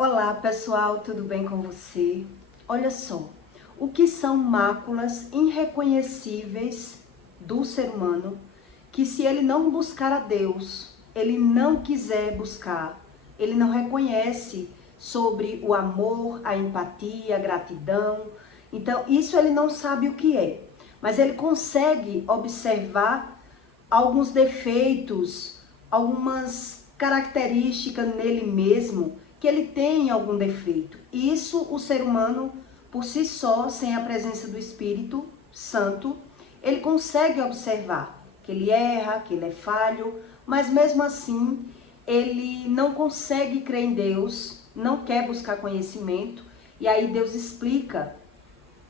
Olá pessoal, tudo bem com você? Olha só, o que são máculas irreconhecíveis do ser humano que se ele não buscar a Deus, ele não quiser buscar, ele não reconhece sobre o amor, a empatia, a gratidão. Então isso ele não sabe o que é, mas ele consegue observar alguns defeitos, algumas características nele mesmo, que ele tem algum defeito. Isso o ser humano, por si só, sem a presença do Espírito Santo, ele consegue observar que ele erra, que ele é falho, mas mesmo assim, ele não consegue crer em Deus, não quer buscar conhecimento, e aí Deus explica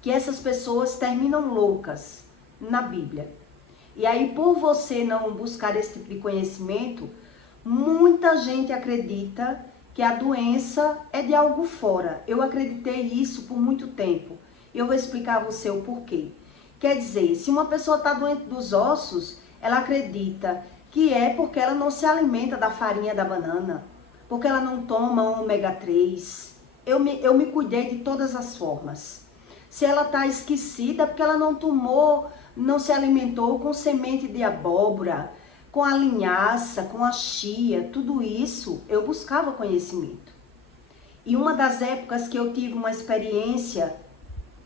que essas pessoas terminam loucas na Bíblia. E aí, por você não buscar esse tipo de conhecimento, muita gente acredita que a doença é de algo fora. Eu acreditei isso por muito tempo. E eu vou explicar a você o porquê. Quer dizer, se uma pessoa está doente dos ossos, ela acredita que é porque ela não se alimenta da farinha da banana, porque ela não toma ômega 3. Eu me cuidei de todas as formas. Se ela está esquecida, porque ela não tomou, não se alimentou com semente de abóbora, com a linhaça, com a chia, tudo isso eu buscava conhecimento. E uma das épocas que eu tive uma experiência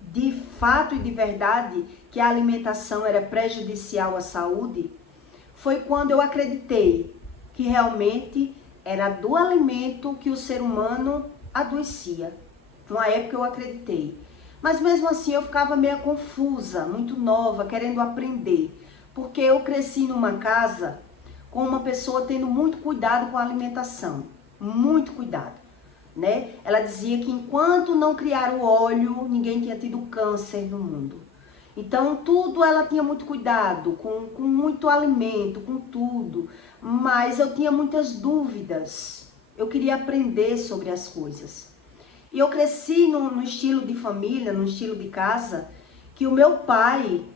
de fato e de verdade que a alimentação era prejudicial à saúde, foi quando eu acreditei que realmente era do alimento que o ser humano adoecia. Uma época eu acreditei. Mas mesmo assim eu ficava meio confusa, muito nova, querendo aprender. Porque eu cresci numa casa com uma pessoa tendo muito cuidado com a alimentação. Muito cuidado, né? Ela dizia que enquanto não criar o óleo, ninguém tinha tido câncer no mundo. Então tudo ela tinha muito cuidado, com muito alimento, com tudo. Mas eu tinha muitas dúvidas. Eu queria aprender sobre as coisas. E eu cresci no estilo de família, no estilo de casa, que o meu pai,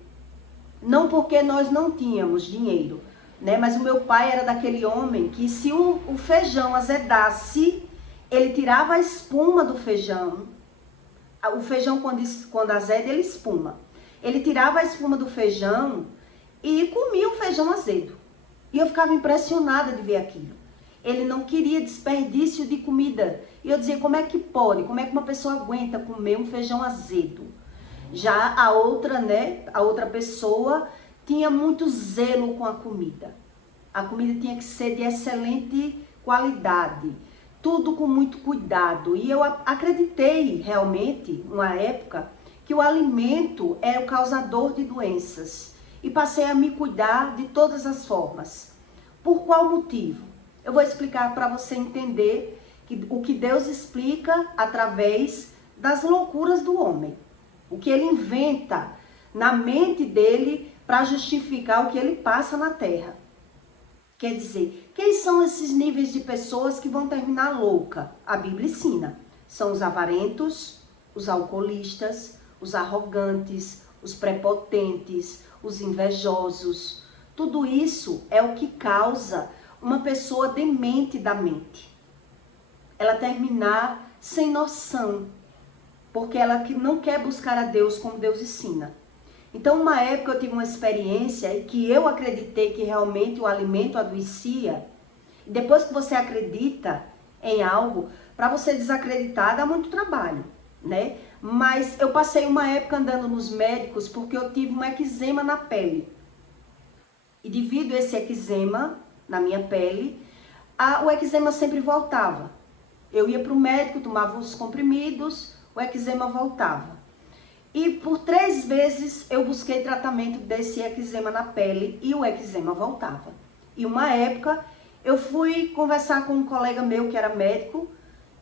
não porque nós não tínhamos dinheiro, né? Mas o meu pai era daquele homem que se o feijão azedasse, ele tirava a espuma do feijão. O feijão quando azeda, ele espuma. Ele tirava a espuma do feijão e comia o feijão azedo. E eu ficava impressionada de ver aquilo. Ele não queria desperdício de comida. E eu dizia, como é que pode? Como é que uma pessoa aguenta comer um feijão azedo? Já a outra, né, a outra pessoa tinha muito zelo com a comida. A comida tinha que ser de excelente qualidade, tudo com muito cuidado. E eu acreditei realmente, uma época, que o alimento era o causador de doenças. E passei a me cuidar de todas as formas. Por qual motivo? Eu vou explicar para você entender o que Deus explica através das loucuras do homem. O que ele inventa na mente dele para justificar o que ele passa na terra. Quer dizer, quem são esses níveis de pessoas que vão terminar louca? A Bíblia ensina. São os avarentos, os alcoolistas, os arrogantes, os prepotentes, os invejosos. Tudo isso é o que causa uma pessoa demente da mente. Ela terminar sem noção, porque ela não quer buscar a Deus como Deus ensina. Então, uma época eu tive uma experiência em que eu acreditei que realmente o alimento adoecia. E depois que você acredita em algo, para você desacreditar dá muito trabalho, né? Mas eu passei uma época andando nos médicos porque eu tive um eczema na pele. E devido a esse eczema na minha pele, o eczema sempre voltava. Eu ia para o médico, tomava os comprimidos, o eczema voltava. E por 3 vezes eu busquei tratamento desse eczema na pele e o eczema voltava. E uma época eu fui conversar com um colega meu que era médico,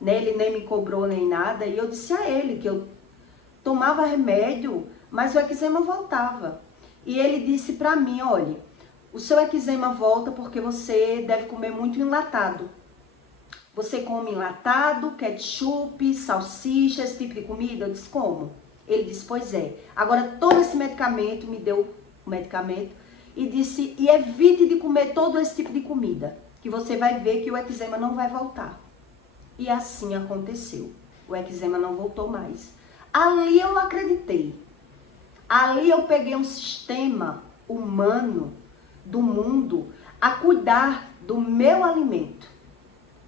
né? Ele nem me cobrou nem nada, e eu disse a ele que eu tomava remédio, mas o eczema voltava. E ele disse para mim, olha, o seu eczema volta porque você deve comer muito enlatado. Você come enlatado, ketchup, salsicha, esse tipo de comida? Eu disse, como? Ele disse, pois é. Agora toma esse medicamento, me deu o medicamento, e disse, e evite de comer todo esse tipo de comida, que você vai ver que o eczema não vai voltar. E assim aconteceu. O eczema não voltou mais. Ali eu acreditei. Ali eu peguei um sistema humano do mundo a cuidar do meu alimento.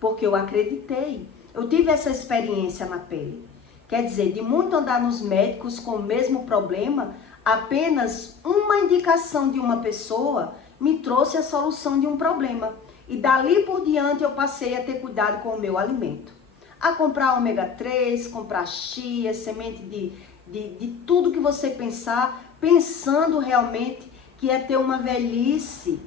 Porque eu acreditei. Eu tive essa experiência na pele. Quer dizer, de muito andar nos médicos com o mesmo problema, apenas uma indicação de uma pessoa me trouxe a solução de um problema. E dali por diante eu passei a ter cuidado com o meu alimento. A comprar ômega 3, comprar chia, semente de tudo que você pensar, pensando realmente que ia ter uma velhice,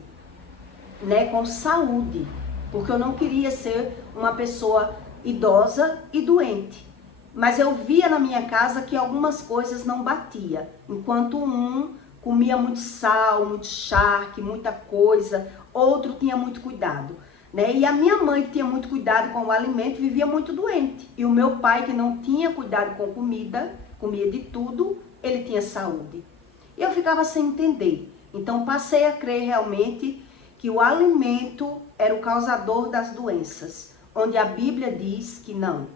né, com saúde. Porque eu não queria ser uma pessoa idosa e doente. Mas eu via na minha casa que algumas coisas não batiam. Enquanto um comia muito sal, muito charque, muita coisa, outro tinha muito cuidado, né? E a minha mãe, que tinha muito cuidado com o alimento, vivia muito doente. E o meu pai, que não tinha cuidado com comida, comia de tudo, ele tinha saúde. E eu ficava sem entender. Então passei a crer realmente que o alimento era o causador das doenças, onde a Bíblia diz que não,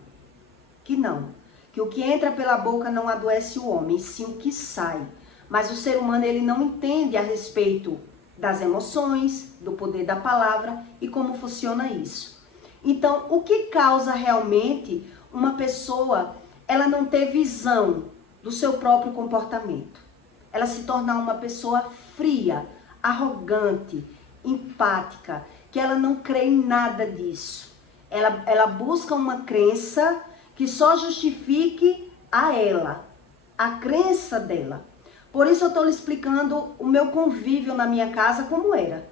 que o que entra pela boca não adoece o homem, sim o que sai. Mas o ser humano, ele não entende a respeito das emoções, do poder da palavra e como funciona isso. Então, o que causa realmente uma pessoa, ela não ter visão do seu próprio comportamento? Ela se tornar uma pessoa fria, arrogante, empática, que ela não crê em nada disso. Ela busca uma crença que só justifique a ela, a crença dela. Por isso eu estou lhe explicando o meu convívio na minha casa como era.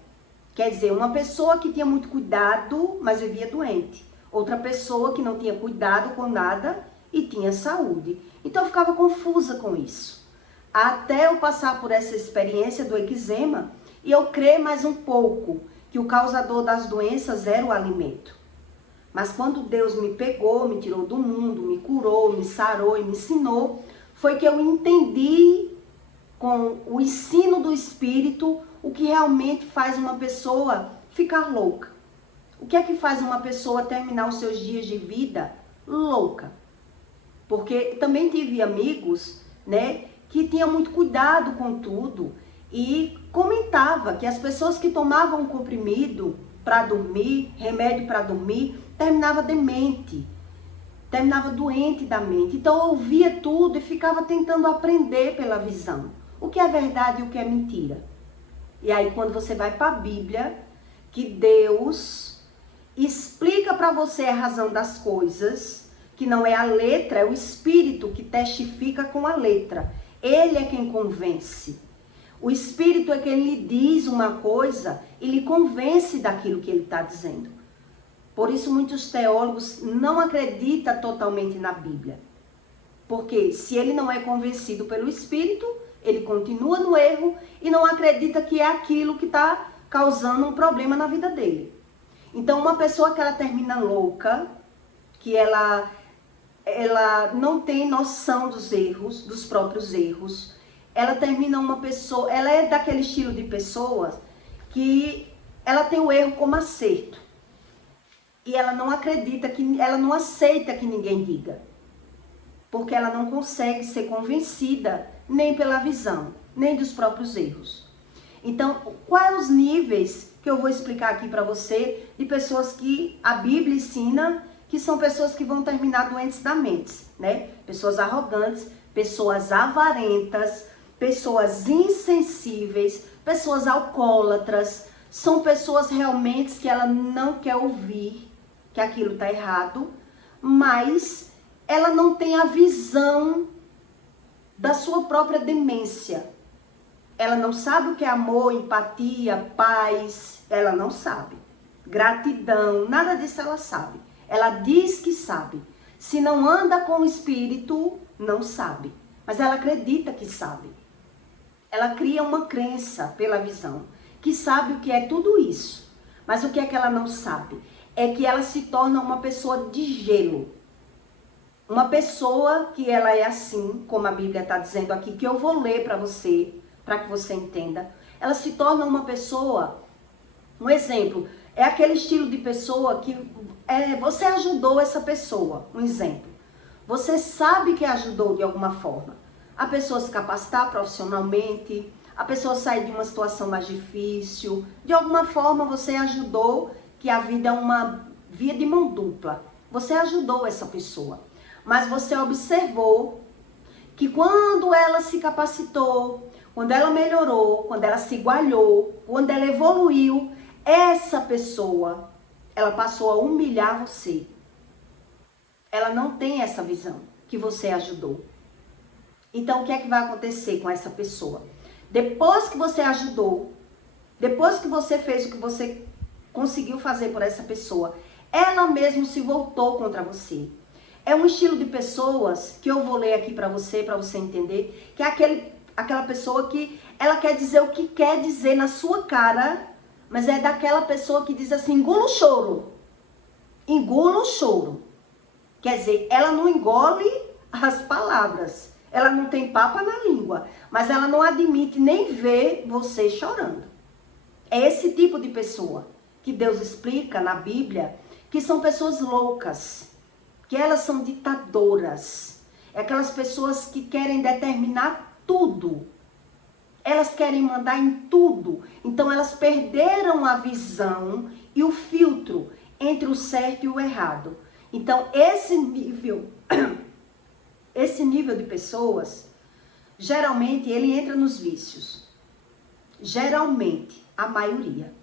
Quer dizer, uma pessoa que tinha muito cuidado, mas vivia doente. Outra pessoa que não tinha cuidado com nada e tinha saúde. Então eu ficava confusa com isso. Até eu passar por essa experiência do eczema e eu crer mais um pouco que o causador das doenças era o alimento. Mas quando Deus me pegou, me tirou do mundo, me curou, me sarou e me ensinou, foi que eu entendi com o ensino do Espírito o que realmente faz uma pessoa ficar louca. O que é que faz uma pessoa terminar os seus dias de vida louca? Porque também tive amigos, né, que tinham muito cuidado com tudo e comentava que as pessoas que tomavam comprimido para dormir, remédio para dormir, terminava demente, terminava doente da mente. Então eu ouvia tudo e ficava tentando aprender pela visão. O que é verdade e o que é mentira. E aí quando você vai para a Bíblia, que Deus explica para você a razão das coisas, que não é a letra, é o Espírito que testifica com a letra. Ele é quem convence. O Espírito é quem lhe diz uma coisa e lhe convence daquilo que ele está dizendo. Por isso muitos teólogos não acreditam totalmente na Bíblia. Porque se ele não é convencido pelo Espírito, ele continua no erro e não acredita que é aquilo que está causando um problema na vida dele. Então uma pessoa que ela termina louca, que ela não tem noção dos erros, dos próprios erros, ela termina uma pessoa, ela é daquele estilo de pessoas que ela tem o erro como acerto. E ela não acredita, ela não aceita que ninguém diga. Porque ela não consegue ser convencida nem pela visão, nem dos próprios erros. Então, quais os níveis que eu vou explicar aqui para você de pessoas que a Bíblia ensina que são pessoas que vão terminar doentes da mente, né? Pessoas arrogantes, pessoas avarentas, pessoas insensíveis, pessoas alcoólatras. São pessoas realmente que ela não quer ouvir que aquilo está errado, mas ela não tem a visão da sua própria demência. Ela não sabe o que é amor, empatia, paz, ela não sabe. Gratidão, nada disso ela sabe. Ela diz que sabe. Se não anda com o Espírito, não sabe. Mas ela acredita que sabe. Ela cria uma crença pela visão, que sabe o que é tudo isso. Mas o que é que ela não sabe? É que ela se torna uma pessoa de gelo. Uma pessoa que ela é assim, como a Bíblia está dizendo aqui, que eu vou ler para você, para que você entenda. Ela se torna uma pessoa, um exemplo, É aquele estilo de pessoa que você ajudou essa pessoa. Um exemplo. Você sabe que ajudou de alguma forma. A pessoa se capacitar profissionalmente, a pessoa sair de uma situação mais difícil. De alguma forma você ajudou, que a vida é uma via de mão dupla. Você ajudou essa pessoa. Mas você observou que quando ela se capacitou, quando ela melhorou, quando ela se igualou, quando ela evoluiu, essa pessoa, ela passou a humilhar você. Ela não tem essa visão que você ajudou. Então, o que é que vai acontecer com essa pessoa? Depois que você ajudou, depois que você fez o que você conseguiu fazer por essa pessoa, ela mesmo se voltou contra você. É um estilo de pessoas que eu vou ler aqui para você entender, que é aquela pessoa que ela quer dizer o que quer dizer na sua cara, mas é daquela pessoa que diz assim, engula o choro. Engula o choro. Quer dizer, ela não engole as palavras, ela não tem papa na língua, mas ela não admite nem ver você chorando. É esse tipo de pessoa que Deus explica na Bíblia, que são pessoas loucas, que elas são ditadoras. É aquelas pessoas que querem determinar tudo. Elas querem mandar em tudo. Então elas perderam a visão e o filtro entre o certo e o errado. Então esse nível de pessoas, geralmente ele entra nos vícios. Geralmente, a maioria.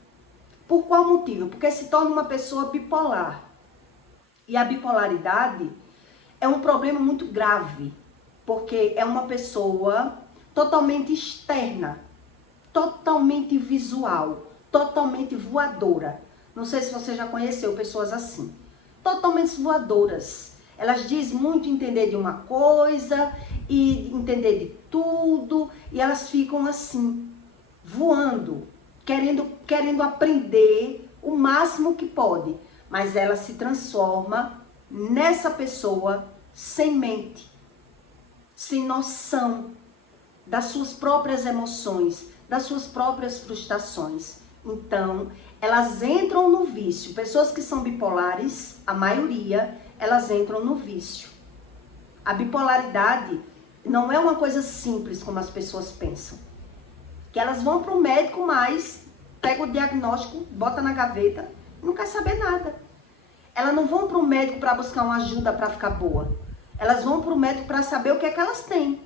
Por qual motivo? Porque se torna uma pessoa bipolar. E a bipolaridade é um problema muito grave, porque é uma pessoa totalmente externa, totalmente visual, totalmente voadora. Não sei se você já conheceu pessoas assim, totalmente voadoras. Elas dizem muito entender de uma coisa e entender de tudo, e elas ficam assim, voando, querendo aprender o máximo que pode. Mas ela se transforma nessa pessoa sem mente, sem noção das suas próprias emoções, das suas próprias frustrações. Então, elas entram no vício. Pessoas que são bipolares, a maioria, elas entram no vício. A bipolaridade não é uma coisa simples como as pessoas pensam. Que elas vão para o médico, mas pega o diagnóstico, bota na gaveta, não quer saber nada. Elas não vão para o médico para buscar uma ajuda para ficar boa. Elas vão para o médico para saber o que é que elas têm.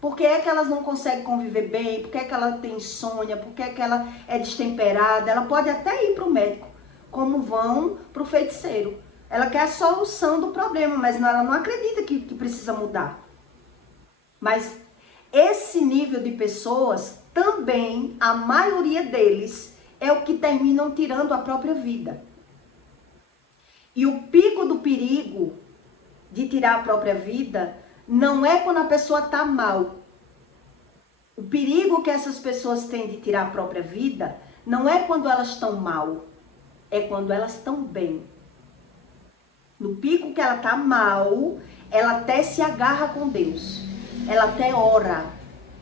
Por que é que elas não conseguem conviver bem? Por que é que ela tem insônia? Por que é que ela é destemperada? Ela pode até ir para o médico, como vão para o feiticeiro. Ela quer a solução do problema, mas ela não acredita que precisa mudar. Mas esse nível de pessoas, também, a maioria deles, é o que terminam tirando a própria vida. E o pico do perigo de tirar a própria vida não é quando a pessoa está mal. O perigo que essas pessoas têm de tirar a própria vida não é quando elas estão mal, é quando elas estão bem. No pico que ela está mal, ela até se agarra com Deus, ela até ora,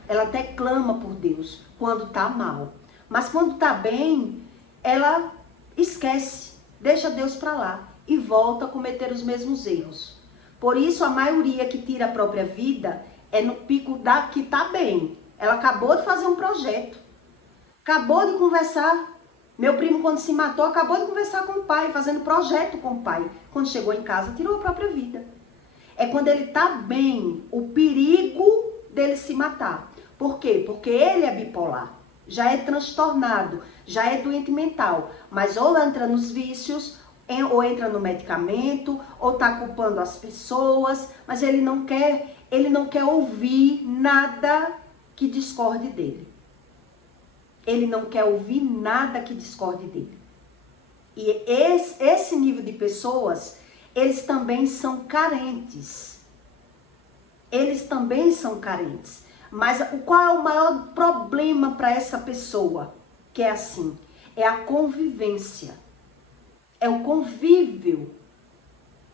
ela até clama por Deus quando está mal. Mas quando está bem, ela esquece, deixa Deus para lá e volta a cometer os mesmos erros. Por isso, a maioria que tira a própria vida é no pico que está bem. Ela acabou de fazer um projeto, acabou de conversar. Meu primo, quando se matou, acabou de conversar com o pai, fazendo projeto com o pai. Quando chegou em casa, tirou a própria vida. É quando ele está bem, o perigo dele se matar. Por quê? Porque ele é bipolar, já é transtornado, já é doente mental, mas ou entra nos vícios, ou entra no medicamento, ou está culpando as pessoas, mas ele não quer ouvir nada que discorde dele. Ele não quer ouvir nada que discorde dele. E esse nível de pessoas, eles também são carentes. Eles também são carentes. Mas qual é o maior problema para essa pessoa que é assim? É a convivência. É o convívio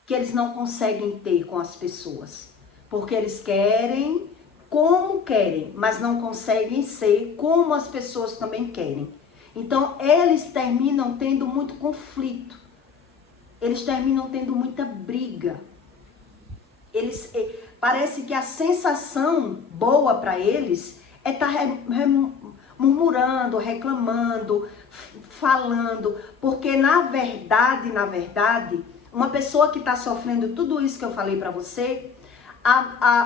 que eles não conseguem ter com as pessoas. Porque eles querem como querem, mas não conseguem ser como as pessoas também querem. Então, eles terminam tendo muito conflito. Eles terminam tendo muita briga. Parece que a sensação boa para eles é estar murmurando, reclamando, falando. Porque, na verdade, uma pessoa que está sofrendo tudo isso que eu falei para você,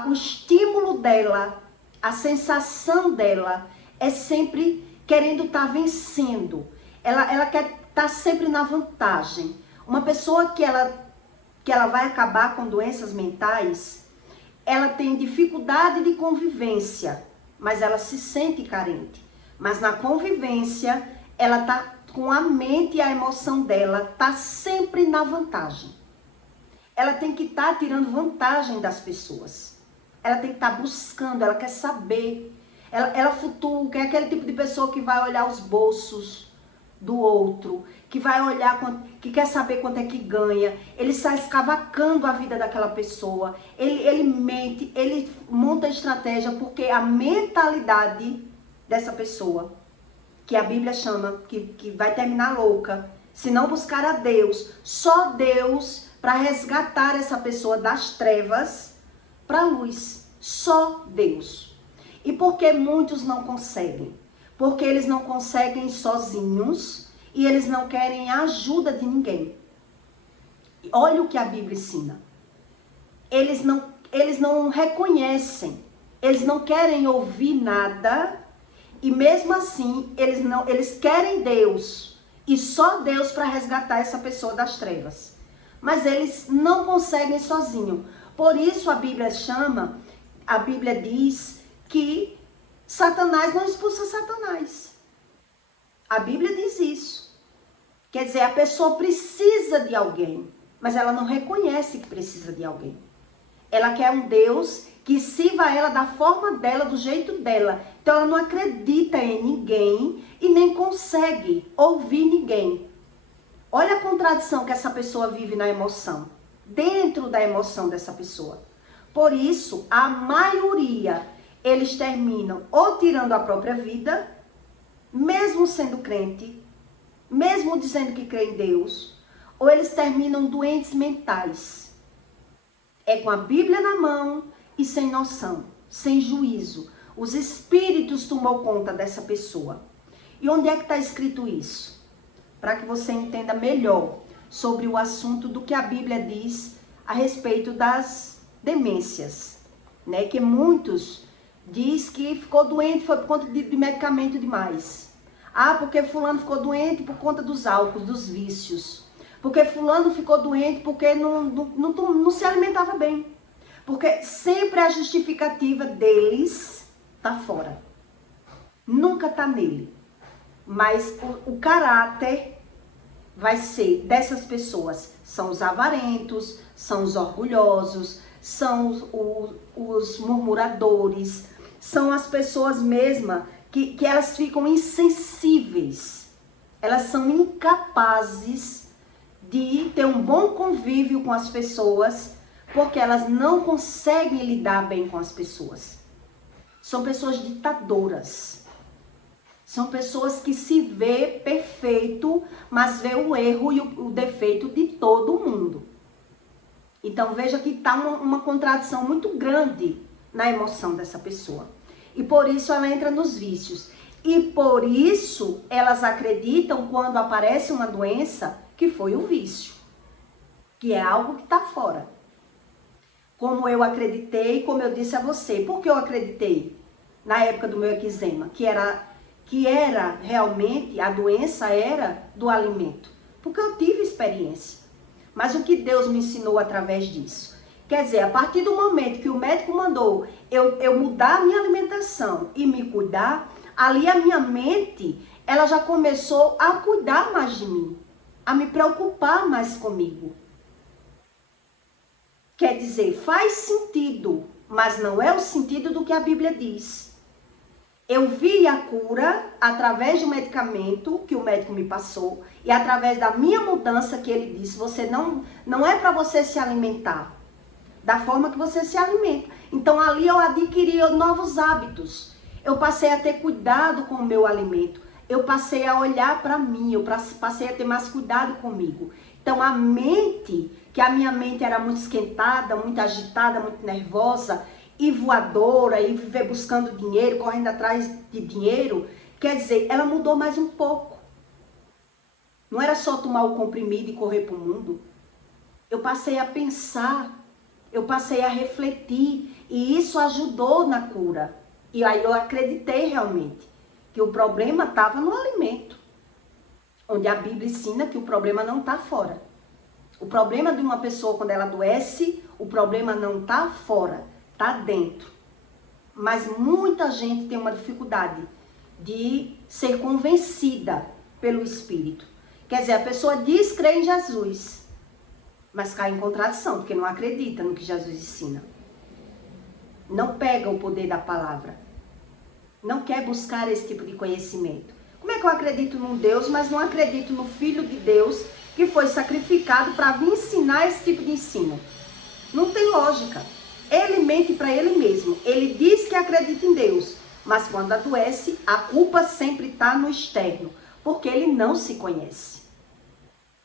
o estímulo dela, a sensação dela é sempre querendo estar vencendo. Ela quer estar sempre na vantagem. Uma pessoa que ela vai acabar com doenças mentais, ela tem dificuldade de convivência, mas ela se sente carente. Mas na convivência, ela está com a mente e a emoção dela, está sempre na vantagem. Ela tem que estar tirando vantagem das pessoas. Ela tem que estar buscando, ela quer saber. Ela futuca, é aquele tipo de pessoa que vai olhar os bolsos do outro, que vai olhar, que quer saber quanto é que ganha. Ele sai escavacando a vida daquela pessoa. Ele mente, ele monta estratégia, porque a mentalidade dessa pessoa, que a Bíblia chama, que vai terminar louca, se não buscar a Deus, só Deus para resgatar essa pessoa das trevas para a luz. Só Deus. E por que muitos não conseguem? Porque eles não conseguem sozinhos e eles não querem a ajuda de ninguém. Olha o que a Bíblia ensina. Eles não reconhecem, eles não querem ouvir nada e mesmo assim eles querem Deus e só Deus para resgatar essa pessoa das trevas. Mas eles não conseguem sozinho. Por isso a Bíblia diz que Satanás não expulsa Satanás. A Bíblia diz isso. Quer dizer, a pessoa precisa de alguém, mas ela não reconhece que precisa de alguém. Ela quer um Deus que sirva ela da forma dela, do jeito dela. Então ela não acredita em ninguém e nem consegue ouvir ninguém. Olha a contradição que essa pessoa vive na emoção, dentro da emoção dessa pessoa. Por isso, a maioria, eles terminam ou tirando a própria vida, mesmo sendo crente, mesmo dizendo que crê em Deus, ou eles terminam doentes mentais. É com a Bíblia na mão e sem noção, sem juízo. Os espíritos tomou conta dessa pessoa. E onde é que está escrito isso? Para que você entenda melhor sobre o assunto do que a Bíblia diz a respeito das demências, né? Que muitos diz que ficou doente foi por conta de medicamento demais. Ah, porque fulano ficou doente por conta dos álcools, dos vícios. Porque fulano ficou doente porque não se alimentava bem. Porque sempre a justificativa deles está fora. Nunca está nele. Mas o caráter vai ser dessas pessoas. São os avarentos, são os orgulhosos, são os murmuradores, são as pessoas mesmas que elas ficam insensíveis. Elas são incapazes de ter um bom convívio com as pessoas, porque elas não conseguem lidar bem com as pessoas. São pessoas ditadoras. São pessoas que se vê perfeito, mas vê o erro e o defeito de todo mundo. Então veja que está uma contradição muito grande na emoção dessa pessoa. E por isso ela entra nos vícios. E por isso elas acreditam, quando aparece uma doença, que foi o vício. Que é algo que está fora. Como eu acreditei, como eu disse a você. Por que eu acreditei na época do meu eczema? Que era realmente, a doença era do alimento. Porque eu tive experiência. Mas o que Deus me ensinou através disso? Quer dizer, a partir do momento que o médico mandou eu mudar a minha alimentação e me cuidar, ali a minha mente, ela já começou a cuidar mais de mim, a me preocupar mais comigo. Quer dizer, faz sentido, mas não é o sentido do que a Bíblia diz. Eu vi a cura através do medicamento que o médico me passou e através da minha mudança que ele disse, você não é para você se alimentar da forma que você se alimenta. Então ali eu adquiri novos hábitos. Eu passei a ter cuidado com o meu alimento. eu passei a olhar para mim, eu passei a ter mais cuidado comigo. Então a mente, que a minha mente era muito esquentada, muito agitada, muito nervosa e voadora, e viver buscando dinheiro, correndo atrás de dinheiro, quer dizer, ela mudou mais um pouco. Não era só tomar o comprimido e correr para o mundo. Eu passei a pensar, eu passei a refletir, e isso ajudou na cura. E aí eu acreditei realmente que o problema estava no alimento, onde a Bíblia ensina que o problema não está fora. O problema de uma pessoa quando ela adoece, o problema não está fora, está dentro. Mas muita gente tem uma dificuldade de ser convencida pelo Espírito. Quer dizer, a pessoa diz crer em Jesus, mas cai em contradição, porque não acredita no que Jesus ensina. Não pega o poder da palavra. Não quer buscar esse tipo de conhecimento. Como é que eu acredito num Deus, mas não acredito no Filho de Deus que foi sacrificado para vir ensinar esse tipo de ensino? Não tem lógica. Ele mente para ele mesmo. Ele diz que acredita em Deus, mas quando adoece, a culpa sempre está no externo, porque ele não se conhece.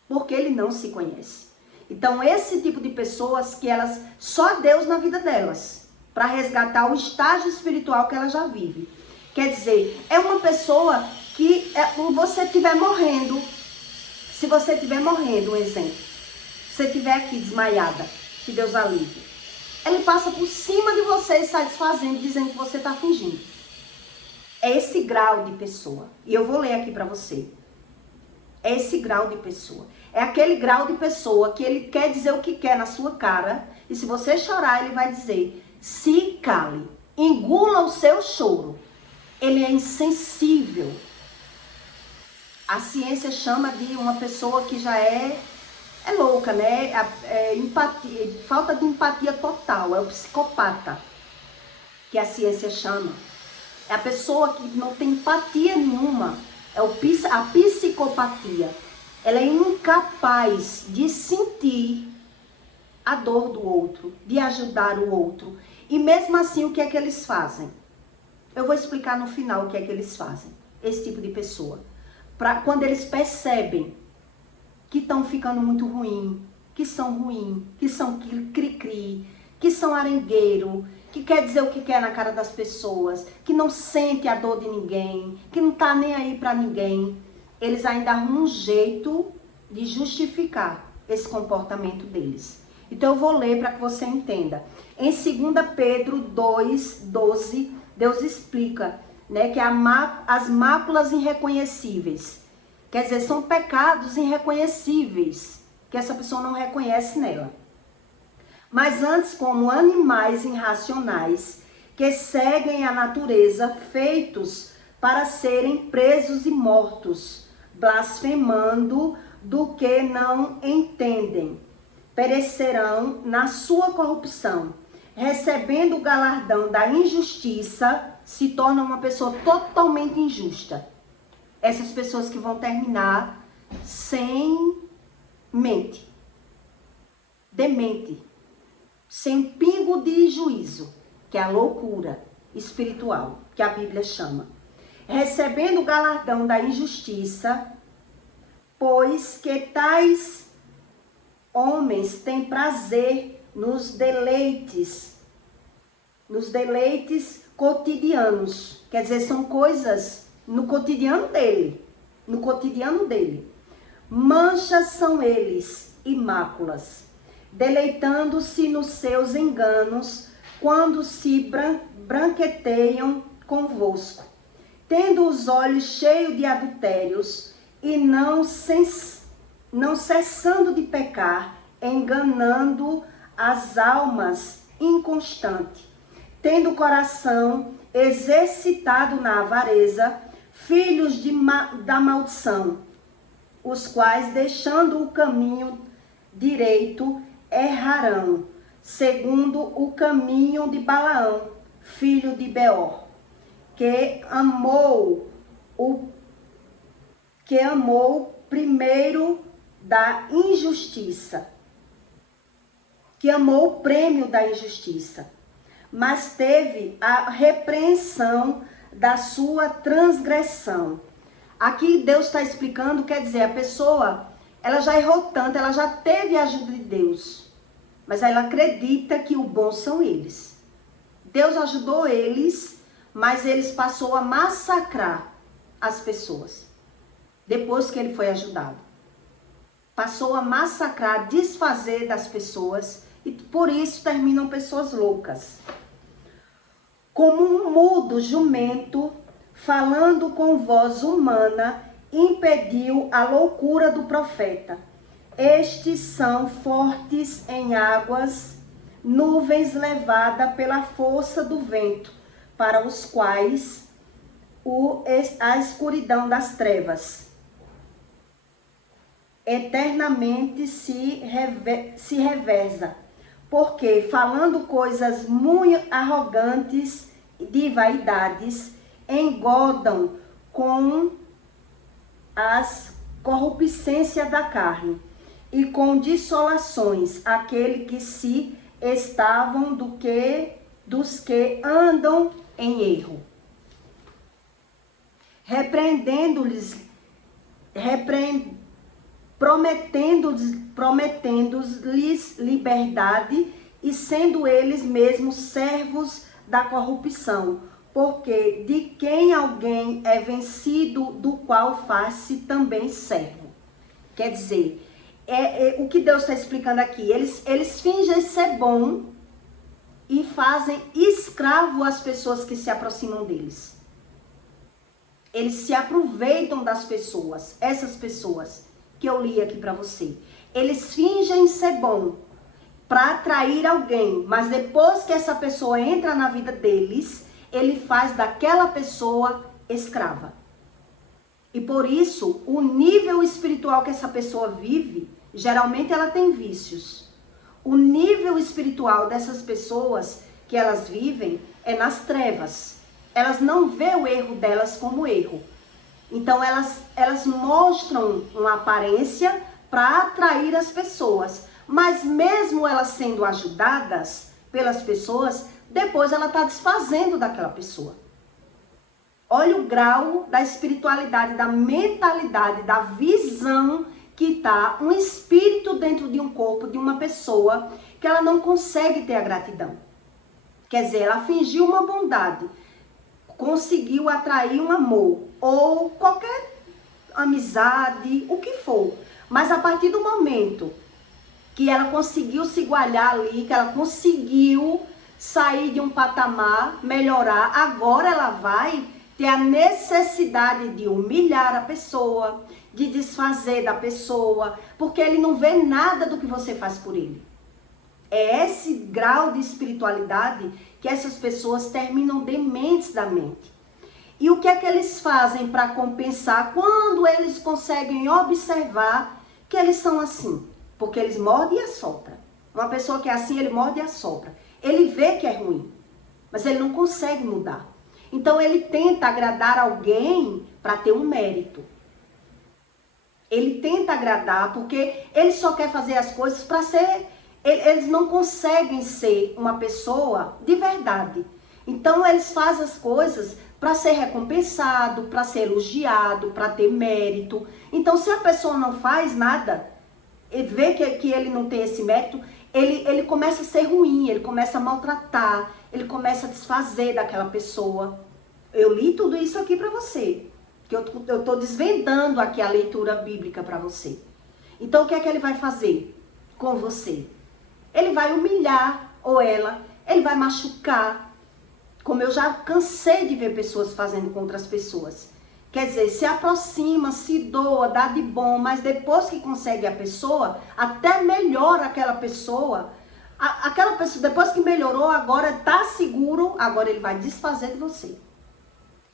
Porque ele não se conhece. Então, esse tipo de pessoas que elas, só Deus na vida delas, para resgatar o estágio espiritual que ela já vive. Quer dizer, é uma pessoa que, você estiver morrendo, se você estiver morrendo, um exemplo, você estiver aqui desmaiada, que Deus alivie, ele passa por cima de você e sai desfazendo, dizendo que você está fingindo. É esse grau de pessoa. E eu vou ler aqui para você. É esse grau de pessoa. É aquele grau de pessoa que ele quer dizer o que quer na sua cara, e se você chorar, ele vai dizer, se cale, engula o seu choro. Ele é insensível. A ciência chama de uma pessoa que já é louca, né? Empatia, falta de empatia total, é o psicopata, que a ciência chama. É a pessoa que não tem empatia nenhuma, a psicopatia. Ela é incapaz de sentir a dor do outro, de ajudar o outro. E mesmo assim, o que é que eles fazem? Eu vou explicar no final o que é que eles fazem, esse tipo de pessoa. Quando eles percebem que estão ficando muito ruim, que são cri-cri, que são arengueiro, que quer dizer o que quer na cara das pessoas, que não sente a dor de ninguém, que não tá nem aí para ninguém, eles ainda arrumam um jeito de justificar esse comportamento deles. Então eu vou ler para que você entenda. Em 2 Pedro 2:12, Deus explica, né, que as máculas irreconhecíveis, quer dizer, são pecados irreconhecíveis, que essa pessoa não reconhece nela. Mas antes, como animais irracionais, que seguem a natureza, feitos para serem presos e mortos, blasfemando do que não entendem, perecerão na sua corrupção, recebendo o galardão da injustiça, se torna uma pessoa totalmente injusta. Essas pessoas que vão terminar sem mente, demente, sem um pingo de juízo, que é a loucura espiritual, que a Bíblia chama. Recebendo o galardão da injustiça, pois que tais homens têm prazer nos deleites cotidianos. Quer dizer, são coisas no cotidiano dele. Manchas são eles e máculas, deleitando-se nos seus enganos quando se branqueteiam convosco, tendo os olhos cheios de adultérios e não cessando de pecar, enganando as almas inconstante, tendo o coração exercitado na avareza, filhos da maldição, os quais, deixando o caminho direito, errarão, segundo o caminho de Balaão, filho de Beor, que amou primeiro da injustiça, que amou o prêmio da injustiça, mas teve a repreensão da sua transgressão. Aqui Deus está explicando, quer dizer, a pessoa, ela já errou tanto, ela já teve a ajuda de Deus, mas ela acredita que o bom são eles. Deus ajudou eles, mas eles passou a massacrar as pessoas, depois que ele foi ajudado. Passou a massacrar, desfazer das pessoas, e por isso terminam pessoas loucas. Como um mudo jumento, falando com voz humana, impediu a loucura do profeta. Estes são fortes em águas, nuvens levadas pela força do vento, para os quais a escuridão das trevas eternamente se reversa, porque falando coisas muito arrogantes de vaidades, engodam com as corrupçências da carne e com dissolações aquele que se estavam dos que andam em erro, prometendo-lhes liberdade, e sendo eles mesmos servos da corrupção, porque de quem alguém é vencido, do qual faz-se também servo. Quer dizer, o que Deus está explicando aqui, eles fingem ser bom e fazem escravo as pessoas que se aproximam deles. Eles se aproveitam das pessoas, essas pessoas que eu li aqui para você. Eles fingem ser bom para atrair alguém, mas depois que essa pessoa entra na vida deles, ele faz daquela pessoa escrava. E por isso, o nível espiritual que essa pessoa vive, geralmente ela tem vícios. O nível espiritual dessas pessoas que elas vivem é nas trevas. Elas não vê o erro delas como erro. Então elas mostram uma aparência para atrair as pessoas. Mas mesmo elas sendo ajudadas pelas pessoas, depois ela está desfazendo daquela pessoa. Olha o grau da espiritualidade, da mentalidade, da visão que está um espírito dentro de um corpo de uma pessoa que ela não consegue ter a gratidão. Quer dizer, ela fingiu uma bondade, conseguiu atrair um amor ou qualquer amizade, o que for. Mas a partir do momento que ela conseguiu se igualar ali, que ela conseguiu sair de um patamar, melhorar, agora ela vai ter a necessidade de humilhar a pessoa, de desfazer da pessoa, porque ele não vê nada do que você faz por ele. É esse grau de espiritualidade que essas pessoas terminam dementes da mente. E o que é que eles fazem para compensar quando eles conseguem observar que eles são assim? Porque eles mordem e assopram. Uma pessoa que é assim, ele morde e assopra. Ele vê que é ruim, mas ele não consegue mudar. Então ele tenta agradar alguém para ter um mérito. Ele tenta agradar porque ele só quer fazer as coisas para ser... Eles não conseguem ser uma pessoa de verdade. Então eles fazem as coisas para ser recompensado, para ser elogiado, para ter mérito. Então se a pessoa não faz nada, ele vê que ele não tem esse mérito, ele começa a ser ruim, ele começa a maltratar, ele começa a desfazer daquela pessoa. Eu li tudo isso aqui para você, que eu estou desvendando aqui a leitura bíblica para você. Então o que é que ele vai fazer com você? Ele vai humilhar ou ela, ele vai machucar, como eu já cansei de ver pessoas fazendo com outras pessoas. Quer dizer, se aproxima, se doa, dá de bom, mas depois que consegue a pessoa, até melhora aquela pessoa. Aquela pessoa, depois que melhorou, agora está seguro, agora ele vai desfazer de você.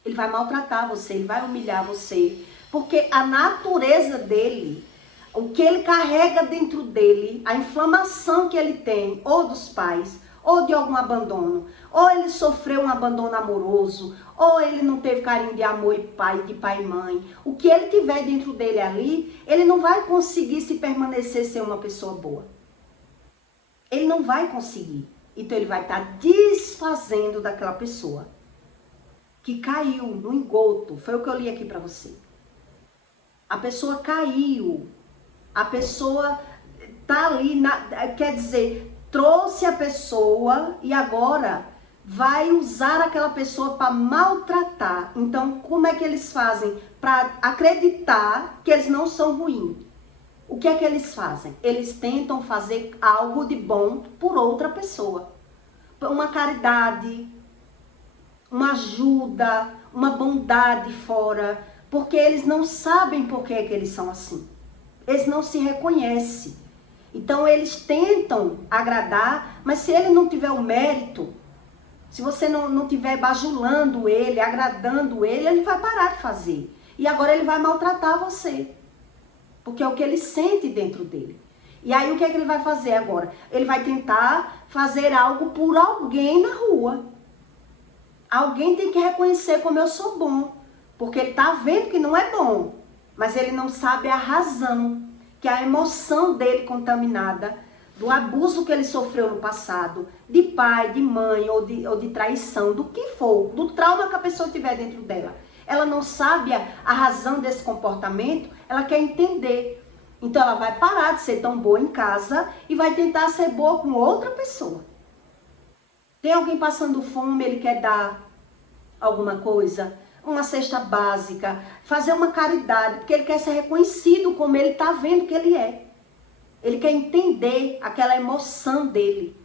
Ele vai maltratar você, ele vai humilhar você. Porque a natureza dele, o que ele carrega dentro dele, a inflamação que ele tem, ou dos pais, ou de algum abandono, ou ele sofreu um abandono amoroso, ou ele não teve carinho de amor de pai e mãe. O que ele tiver dentro dele ali, ele não vai conseguir se permanecer ser uma pessoa boa. Ele não vai conseguir. Então ele vai estar desfazendo daquela pessoa que caiu no engodo. Foi o que eu li aqui para você. A pessoa caiu. A pessoa tá ali, quer dizer, trouxe a pessoa e agora vai usar aquela pessoa para maltratar. Então, como é que eles fazem para acreditar que eles não são ruins? O que é que eles fazem? Eles tentam fazer algo de bom por outra pessoa. Uma caridade, uma ajuda, uma bondade fora, porque eles não sabem por que é que eles são assim. Eles não se reconhecem. Então eles tentam agradar, mas se ele não tiver o mérito, se você não estiver bajulando ele, agradando ele vai parar de fazer. E agora ele vai maltratar você. Porque é o que ele sente dentro dele. E aí o que é que ele vai fazer agora? Ele vai tentar fazer algo por alguém na rua. Alguém tem que reconhecer como eu sou bom. Porque ele está vendo que não é bom. Mas ele não sabe a razão, que a emoção dele contaminada, do abuso que ele sofreu no passado, de pai, de mãe ou de traição, do que for, do trauma que a pessoa tiver dentro dela. Ela não sabe a razão desse comportamento, ela quer entender. Então ela vai parar de ser tão boa em casa e vai tentar ser boa com outra pessoa. Tem alguém passando fome, ele quer dar alguma coisa, uma cesta básica, fazer uma caridade, porque ele quer ser reconhecido como ele está vendo que ele é. Ele quer entender aquela emoção dele,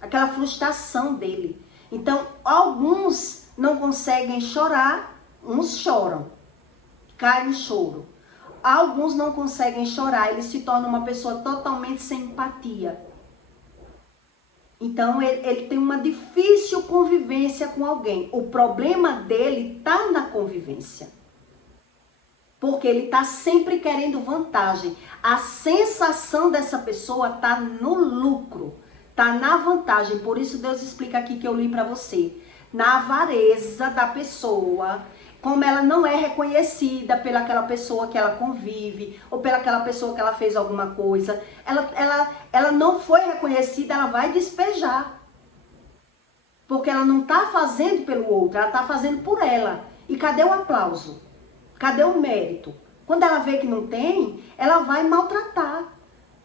aquela frustração dele. Então, alguns não conseguem chorar, uns choram, caem no choro. Alguns não conseguem chorar, ele se torna uma pessoa totalmente sem empatia. Então, ele tem uma difícil convivência com alguém. O problema dele está na convivência. Porque ele está sempre querendo vantagem. A sensação dessa pessoa está no lucro, está na vantagem. Por isso Deus explica aqui que eu li para você. Na avareza da pessoa, como ela não é reconhecida pelaquela pessoa que ela convive, ou pelaquela pessoa que ela fez alguma coisa, ela não foi reconhecida, ela vai despejar. Porque ela não está fazendo pelo outro, ela está fazendo por ela. E cadê o aplauso? Cadê o mérito? Quando ela vê que não tem, ela vai maltratar,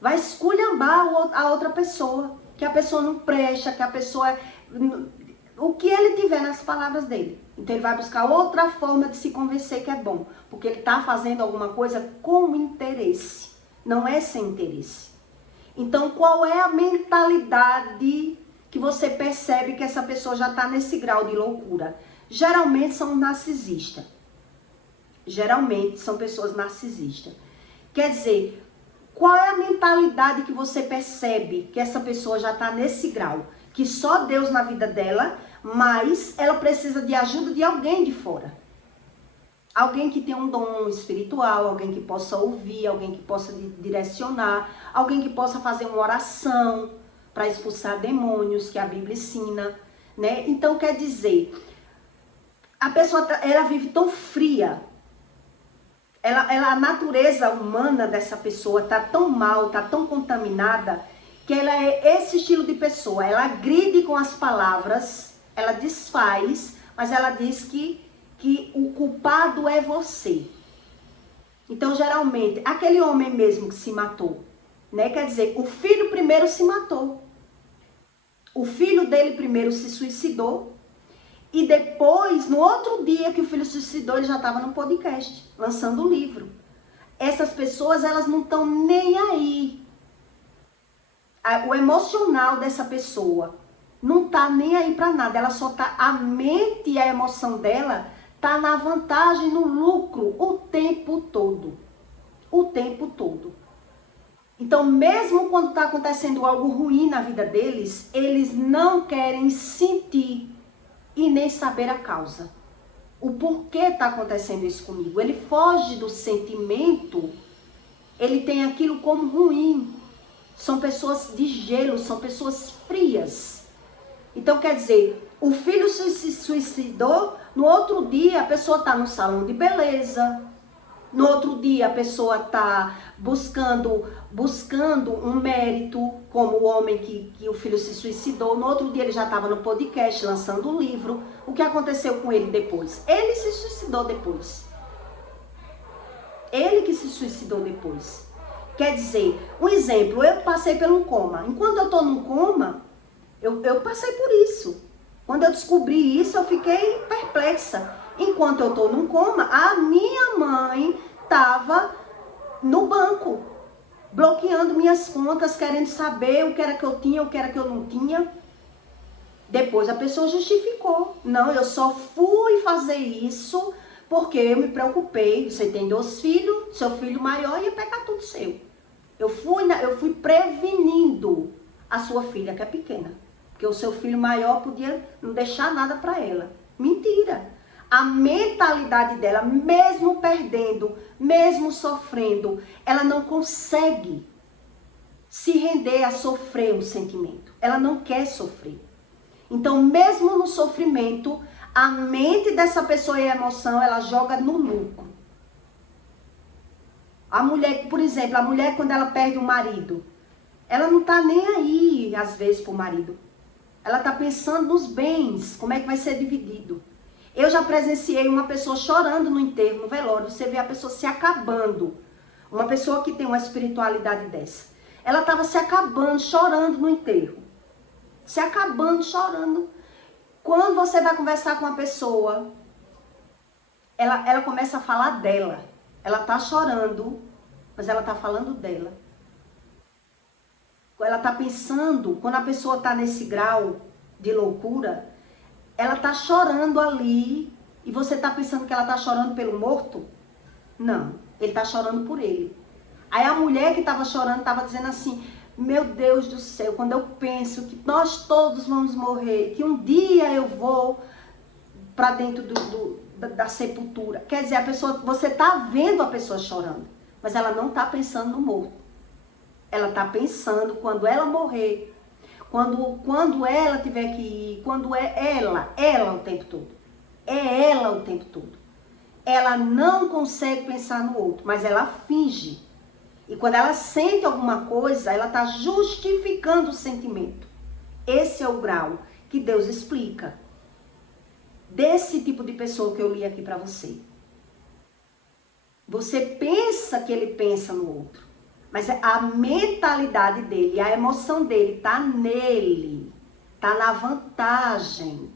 vai esculhambar a outra pessoa, que a pessoa não presta, que a pessoa... O que ele tiver nas palavras dele. Então ele vai buscar outra forma de se convencer que é bom, porque ele está fazendo alguma coisa com interesse, não é sem interesse. Então qual é a mentalidade que você percebe que essa pessoa já está nesse grau de loucura? Geralmente são narcisistas. Geralmente são pessoas narcisistas. Quer dizer, qual é a mentalidade que você percebe que essa pessoa já está nesse grau? Que só Deus na vida dela, mas ela precisa de ajuda de alguém de fora. Alguém que tem um dom espiritual, alguém que possa ouvir, alguém que possa direcionar, alguém que possa fazer uma oração para expulsar demônios, que a Bíblia ensina, né? Então, quer dizer, a pessoa, ela vive tão fria, a natureza humana dessa pessoa está tão mal, está tão contaminada, que ela é esse estilo de pessoa. Ela agride com as palavras, ela desfaz, mas ela diz que o culpado é você. Então, geralmente, aquele homem mesmo que se matou, né? Quer dizer, o filho primeiro se matou. O filho dele primeiro se suicidou. E depois, no outro dia que o filho se suicidou, ele já estava no podcast, lançando o livro. Essas pessoas, elas não estão nem aí. O emocional dessa pessoa não tá nem aí para nada. Ela só tá, a mente e a emoção dela tá na vantagem, no lucro, o tempo todo. O tempo todo. Então, mesmo quando tá acontecendo algo ruim na vida deles, eles não querem sentir e nem saber a causa. O porquê tá acontecendo isso comigo. Ele foge do sentimento, ele tem aquilo como ruim. São pessoas de gelo, são pessoas frias. Então, quer dizer, o filho se suicidou, no outro dia a pessoa está no salão de beleza, no outro dia a pessoa está buscando um mérito, como o homem que o filho se suicidou, no outro dia ele já estava no podcast lançando um livro. O que aconteceu com ele depois? Ele se suicidou depois. Ele que se suicidou depois. Quer dizer, um exemplo, eu passei por um coma. Enquanto eu estou num coma, eu passei por isso. Quando eu descobri isso, eu fiquei perplexa. Enquanto eu estou num coma, a minha mãe estava no banco, bloqueando minhas contas, querendo saber o que era que eu tinha, o que era que eu não tinha. Depois a pessoa justificou. Não, eu só fui fazer isso porque eu me preocupei. Você tem 2 filhos, seu filho maior ia pegar tudo seu. Eu fui prevenindo a sua filha, que é pequena. Porque o seu filho maior podia não deixar nada para ela. Mentira. A mentalidade dela, mesmo perdendo, mesmo sofrendo, ela não consegue se render a sofrer um sentimento. Ela não quer sofrer. Então, mesmo no sofrimento, a mente dessa pessoa e a emoção, ela joga no lucro. A mulher, por exemplo, a mulher quando ela perde o marido, ela não tá nem aí, às vezes, pro marido. Ela tá pensando nos bens, como é que vai ser dividido. Eu já presenciei uma pessoa chorando no enterro, no velório. Você vê a pessoa se acabando. Uma pessoa que tem uma espiritualidade dessa. Ela estava se acabando, chorando no enterro. Se acabando, chorando. Quando você vai conversar com uma pessoa, ela começa a falar dela. Ela tá chorando, mas ela tá falando dela. Ela tá pensando, quando a pessoa tá nesse grau de loucura, ela tá chorando ali e você tá pensando que ela tá chorando pelo morto? Não, ele tá chorando por ele. Aí a mulher que tava chorando tava dizendo assim: meu Deus do céu, quando eu penso que nós todos vamos morrer, que um dia eu vou para dentro da sepultura. Quer dizer, a pessoa, você tá vendo a pessoa chorando, mas ela não tá pensando no morto. Ela tá pensando quando ela morrer, quando ela tiver que ir, quando é ela o tempo todo. É ela o tempo todo. Ela não consegue pensar no outro, mas ela finge. E quando ela sente alguma coisa, ela está justificando o sentimento. Esse é o grau que Deus explica desse tipo de pessoa que eu li aqui para você. Você pensa que ele pensa no outro, mas a mentalidade dele, a emoção dele está nele, está na vantagem,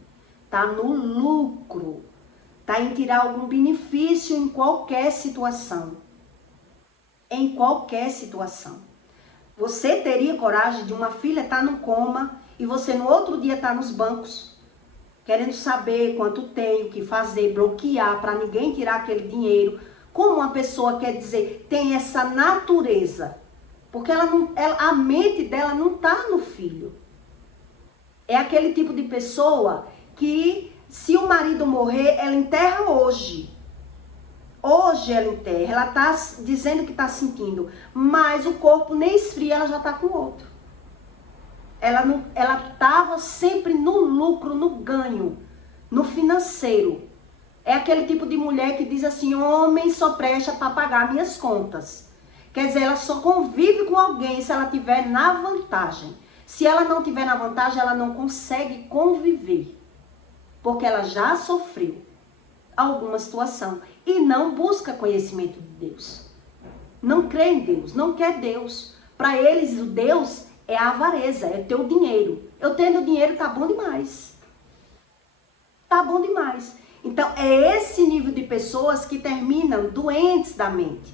está no lucro, está em tirar algum benefício em qualquer situação. Em qualquer situação. Você teria coragem de uma filha estar no coma e você no outro dia estar nos bancos, querendo saber quanto tem, o que fazer, bloquear para ninguém tirar aquele dinheiro? Como uma pessoa, quer dizer, tem essa natureza? Porque a mente dela não está no filho. É aquele tipo de pessoa que, se o marido morrer, ela enterra hoje. Hoje ela enterra, ela está dizendo que está sentindo, mas o corpo nem esfria, ela já está com outro. Ela estava sempre no lucro, no ganho, no financeiro. É aquele tipo de mulher que diz assim: homem só presta para pagar minhas contas. Quer dizer, ela só convive com alguém se ela estiver na vantagem. Se ela não estiver na vantagem, ela não consegue conviver, porque ela já sofreu alguma situação e não busca conhecimento de Deus. Não crê em Deus, não quer Deus. Para eles, o Deus é a avareza, é teu dinheiro. Eu tendo dinheiro, tá bom demais. Tá bom demais. Então, é esse nível de pessoas que terminam doentes da mente.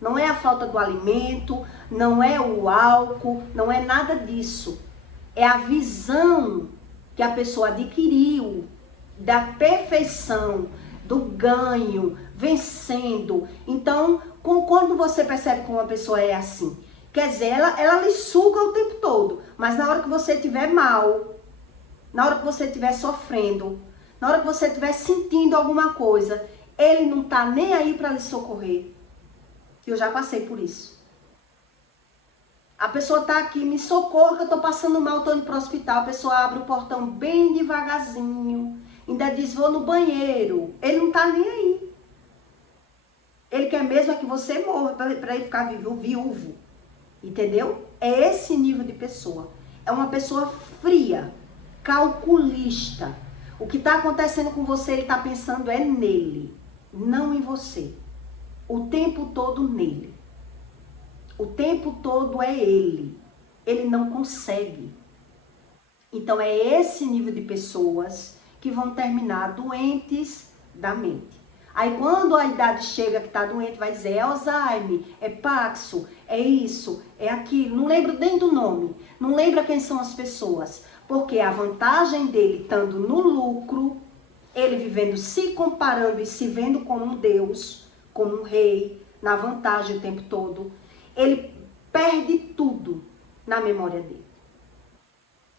Não é a falta do alimento, não é o álcool, não é nada disso. É a visão que a pessoa adquiriu da perfeição, do ganho, vencendo. Então, quando você percebe que uma pessoa é assim, quer dizer, ela lhe suga o tempo todo, mas na hora que você estiver mal, na hora que você estiver sofrendo, na hora que você estiver sentindo alguma coisa, ele não tá nem aí para lhe socorrer. Eu já passei por isso. A pessoa tá aqui, me socorra, que eu tô passando mal, tô indo pro hospital. A pessoa abre o portão bem devagarzinho, ainda diz: vou no banheiro. Ele não tá nem aí. Ele quer mesmo é que você morra para ele ficar viúvo. Entendeu? É esse nível de pessoa. É uma pessoa fria, calculista. O que está acontecendo com você, ele está pensando é nele, não em você. o tempo todo nele. O tempo todo é ele. Ele não consegue. Então é esse nível de pessoas que vão terminar doentes da mente. Aí quando a idade chega que está doente, vai dizer é Alzheimer, é Paxo, é isso, é aquilo. Não lembro nem do nome, não lembra quem são as pessoas. Porque a vantagem dele estando no lucro, ele vivendo, se comparando e se vendo como um Deus, como um rei, na vantagem o tempo todo, ele perde tudo na memória dele.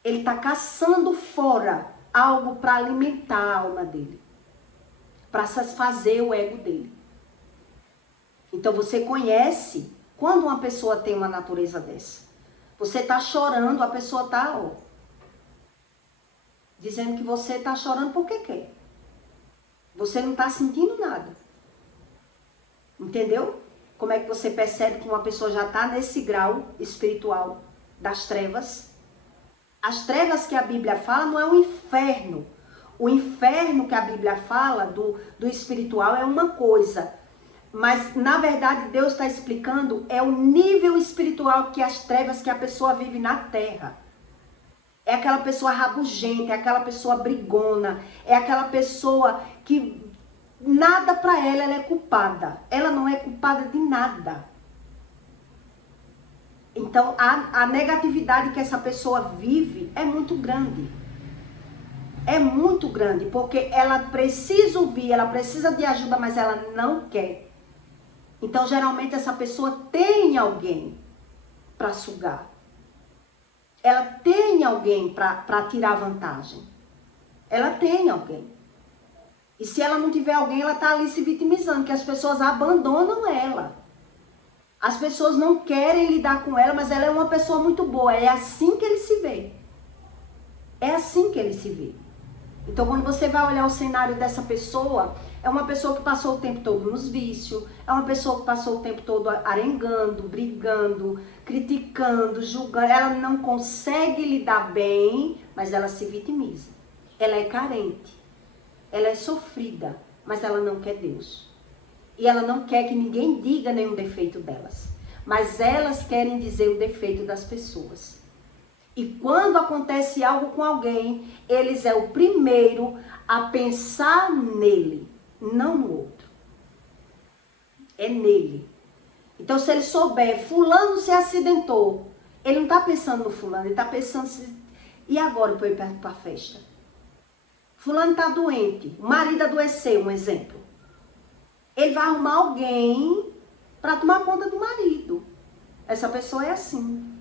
Ele está caçando fora algo para alimentar a alma dele, para satisfazer o ego dele. Então você conhece quando uma pessoa tem uma natureza dessa. Você está chorando, a pessoa está dizendo que você está chorando porque quer. Você não está sentindo nada. Entendeu? Como é que você percebe que uma pessoa já está nesse grau espiritual das trevas? As trevas que a Bíblia fala não é o inferno. O inferno que a Bíblia fala do espiritual é uma coisa. Mas, na verdade, Deus está explicando é o nível espiritual que as trevas que a pessoa vive na terra. É aquela pessoa rabugenta, é aquela pessoa brigona, é aquela pessoa que nada para ela é culpada. Ela não é culpada de nada. Então, a negatividade que essa pessoa vive é muito grande. É muito grande, porque ela precisa ouvir, ela precisa de ajuda, mas ela não quer. Então, geralmente, essa pessoa tem alguém para sugar. Ela tem alguém para tirar vantagem. Ela tem alguém. E se ela não tiver alguém, ela está ali se vitimizando, que as pessoas abandonam ela. As pessoas não querem lidar com ela, mas ela é uma pessoa muito boa. É assim que ele se vê. É assim que ele se vê. Então, quando você vai olhar o cenário dessa pessoa, é uma pessoa que passou o tempo todo nos vícios, é uma pessoa que passou o tempo todo arengando, brigando, criticando, julgando. Ela não consegue lidar bem, mas ela se vitimiza. Ela é carente, ela é sofrida, mas ela não quer Deus. E ela não quer que ninguém diga nenhum defeito delas. Mas elas querem dizer o defeito das pessoas. E quando acontece algo com alguém, eles é o primeiro a pensar nele, não no outro. É nele. Então, se ele souber, fulano se acidentou, ele não está pensando no fulano, ele está pensando, e agora para eu ir para a festa? Fulano está doente, o marido adoeceu, um exemplo. Ele vai arrumar alguém para tomar conta do marido. Essa pessoa é assim.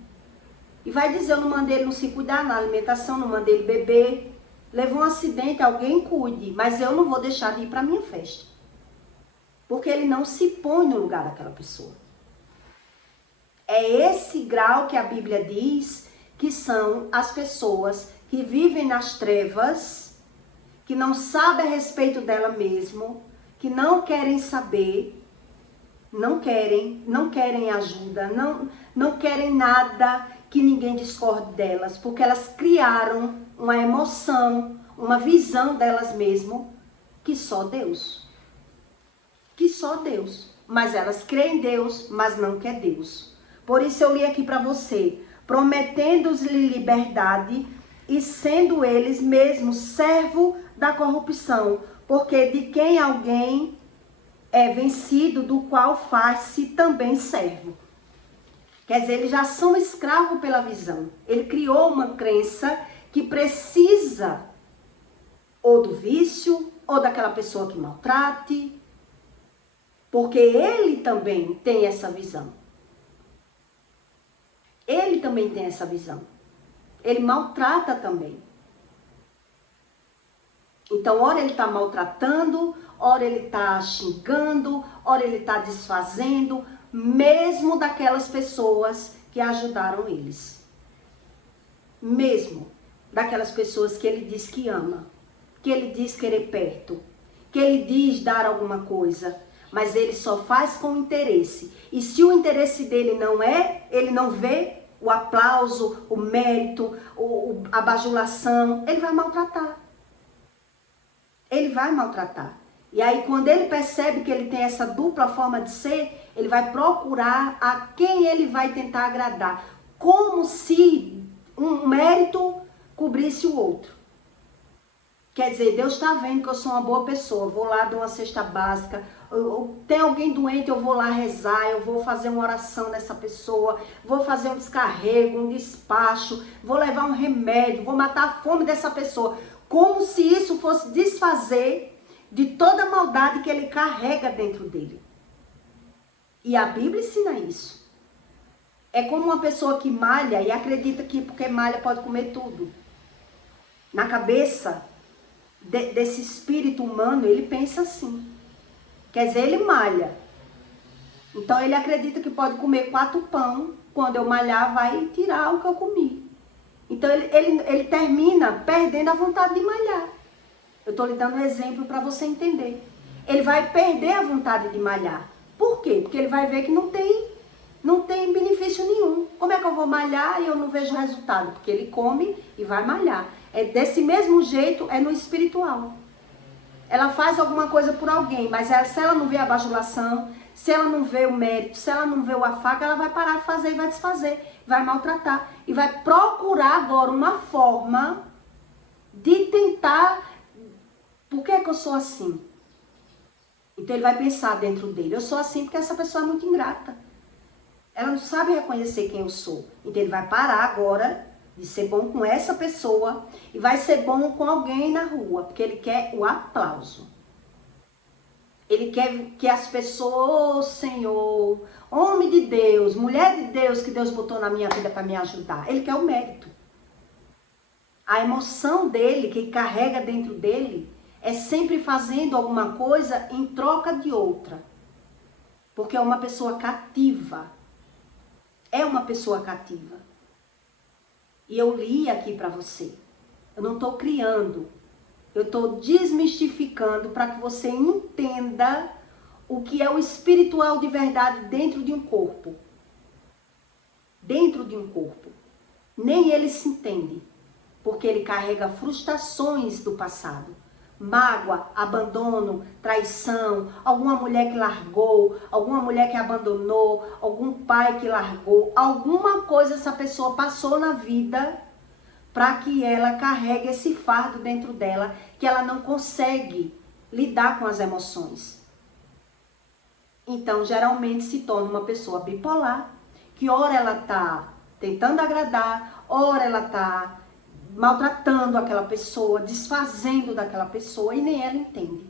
E vai dizer, eu não mandei ele não se cuidar na alimentação, não mandei ele beber. Levou um acidente, alguém cuide, mas eu não vou deixar de ir para a minha festa. Porque ele não se põe no lugar daquela pessoa. É esse grau que a Bíblia diz que são as pessoas que vivem nas trevas, que não sabem a respeito dela mesmo, que não querem saber, não querem ajuda, não querem nada que ninguém discorde delas, porque elas criaram uma emoção, uma visão delas mesmas, que só Deus. Que só Deus. Mas elas creem em Deus, mas não quer Deus. Por isso eu li aqui para você, prometendo-lhe liberdade e sendo eles mesmos servo da corrupção, porque de quem alguém é vencido, do qual faz-se também servo. Quer dizer, eles já são escravos pela visão. Ele criou uma crença que precisa ou do vício, ou daquela pessoa que maltrate, porque ele também tem essa visão. Ele também tem essa visão. Ele maltrata também. Então, ora ele está maltratando, ora ele está xingando, ora ele está desfazendo, mesmo daquelas pessoas que ajudaram eles. Mesmo daquelas pessoas que ele diz que ama, que ele diz querer perto, que ele diz dar alguma coisa, mas ele só faz com interesse. E se o interesse dele não é, ele não vê o aplauso, o mérito, a bajulação, ele vai maltratar. Ele vai maltratar. E aí, quando ele percebe que ele tem essa dupla forma de ser, ele vai procurar a quem ele vai tentar agradar. Como se um mérito cobrisse o outro. Quer dizer, Deus está vendo que eu sou uma boa pessoa. Vou lá dar uma cesta básica. Tem alguém doente, eu vou lá rezar. Eu vou fazer uma oração nessa pessoa. Vou fazer um descarrego, um despacho. Vou levar um remédio. Vou matar a fome dessa pessoa. Como se isso fosse desfazer de toda a maldade que ele carrega dentro dele. E a Bíblia ensina isso. É como uma pessoa que malha e acredita que porque malha pode comer tudo. Na cabeça desse espírito humano, ele pensa assim. Quer dizer, ele malha. Então ele acredita que pode comer 4 pão. Quando eu malhar, vai tirar o que eu comi. Então ele termina perdendo a vontade de malhar. Eu estou lhe dando um exemplo para você entender. Ele vai perder a vontade de malhar. Por quê? Porque ele vai ver que não tem benefício nenhum. Como é que eu vou malhar e eu não vejo resultado? Porque ele come e vai malhar. É desse mesmo jeito, é no espiritual. Ela faz alguma coisa por alguém, mas se ela não vê a bajulação, se ela não vê o mérito, se ela não vê o afago, ela vai parar de fazer e vai desfazer, vai maltratar. E vai procurar agora uma forma de tentar... Por que é que eu sou assim? Então ele vai pensar dentro dele, eu sou assim porque essa pessoa é muito ingrata. Ela não sabe reconhecer quem eu sou. Então ele vai parar agora de ser bom com essa pessoa e vai ser bom com alguém na rua, porque ele quer o aplauso. Ele quer que as pessoas, oh, Senhor, homem de Deus, mulher de Deus que Deus botou na minha vida para me ajudar. Ele quer o mérito. A emoção dele, que carrega dentro dele, é sempre fazendo alguma coisa em troca de outra. Porque é uma pessoa cativa. É uma pessoa cativa. E eu li aqui para você. Eu não estou criando. Eu estou desmistificando para que você entenda o que é o espiritual de verdade dentro de um corpo. Dentro de um corpo. Nem ele se entende. Porque ele carrega frustrações do passado. Mágoa, abandono, traição, alguma mulher que largou, alguma mulher que abandonou, algum pai que largou, alguma coisa essa pessoa passou na vida para que ela carregue esse fardo dentro dela, que ela não consegue lidar com as emoções. Então, geralmente se torna uma pessoa bipolar, que ora ela está tentando agradar, ora ela está maltratando aquela pessoa, desfazendo daquela pessoa e nem ela entende.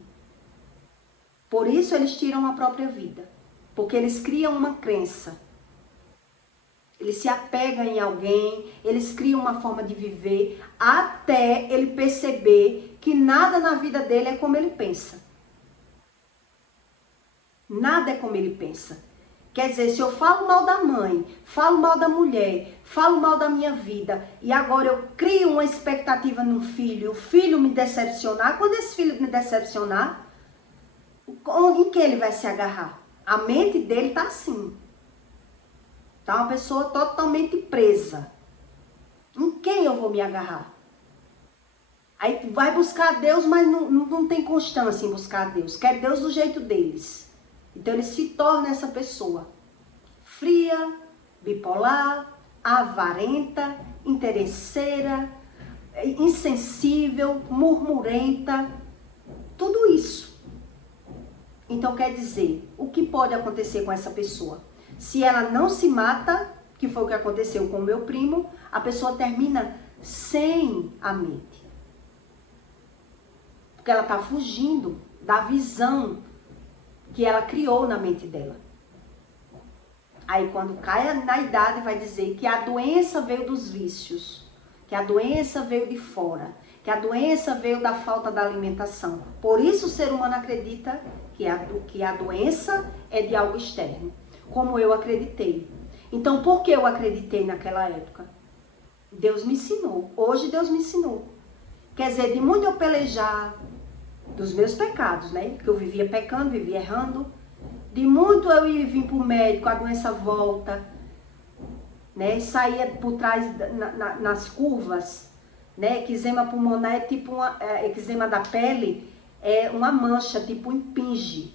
Por isso eles tiram a própria vida, porque eles criam uma crença. Eles se apegam em alguém, eles criam uma forma de viver até ele perceber que nada na vida dele é como ele pensa. Nada é como ele pensa. Quer dizer, se eu falo mal da mãe, falo mal da mulher, falo mal da minha vida, e agora eu crio uma expectativa no filho, o filho me decepcionar, quando esse filho me decepcionar, em que ele vai se agarrar? A mente dele tá assim. Tá uma pessoa totalmente presa. Em quem eu vou me agarrar? Aí vai buscar Deus, mas não tem constância em buscar Deus. Quer Deus do jeito deles. Então ele se torna essa pessoa fria, bipolar, avarenta, interesseira, insensível, murmurenta, tudo isso. Então quer dizer, o que pode acontecer com essa pessoa? Se ela não se mata, que foi o que aconteceu com o meu primo, a pessoa termina sem a mente. Porque ela está fugindo da visão que ela criou na mente dela. Aí quando cai na idade vai dizer que a doença veio dos vícios, que a doença veio de fora, que a doença veio da falta da alimentação. Por isso o ser humano acredita que a doença é de algo externo, como eu acreditei. Então por que eu acreditei naquela época? Deus me ensinou, hoje Deus me ensinou. Quer dizer, de muito eu pelejar dos meus pecados, né? Que eu vivia pecando, vivia errando. De muito eu ia vir para o médico, a doença volta, né? Saía por trás, nas curvas, né? Eczema pulmonar é tipo eczema da pele, uma mancha, tipo um impinge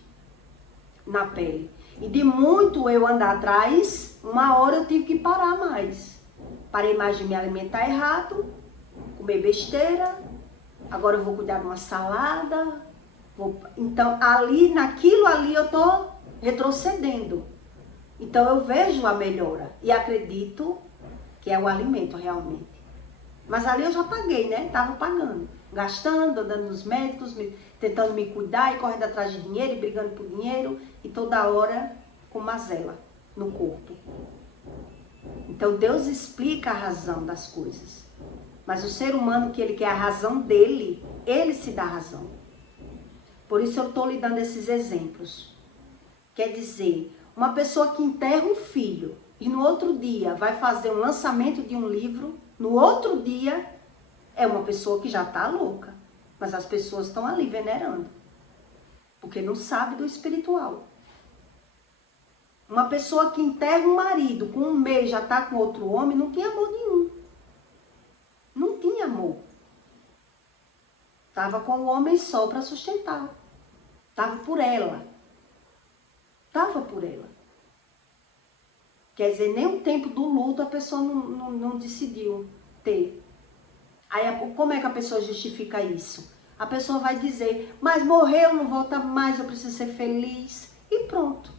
na pele. E de muito eu andar atrás, uma hora eu tive que parar mais. Parei mais de me alimentar errado, comer besteira, agora eu vou cuidar de uma salada. Então, naquilo ali eu tô retrocedendo. Então eu vejo a melhora e acredito que é o alimento realmente. Mas ali eu já paguei, né? Tava pagando, gastando, andando nos médicos, tentando me cuidar e correndo atrás de dinheiro e brigando por dinheiro e toda hora com mazela no corpo. Então Deus explica a razão das coisas. Mas o ser humano que ele quer a razão dele, ele se dá razão. Por isso eu estou lhe dando esses exemplos. Quer dizer, uma pessoa que enterra um filho e no outro dia vai fazer um lançamento de um livro, no outro dia é uma pessoa que já está louca. Mas as pessoas estão ali venerando. Porque não sabe do espiritual. Uma pessoa que enterra um marido, com um mês já está com outro homem, não tinha amor nenhum. Não tinha amor. Estava com o homem só para sustentar. Estava por ela. Estava por ela. Quer dizer, nem o tempo do luto a pessoa não decidiu ter. Aí, como é que a pessoa justifica isso? A pessoa vai dizer, mas morreu, não volta mais, eu preciso ser feliz. E pronto.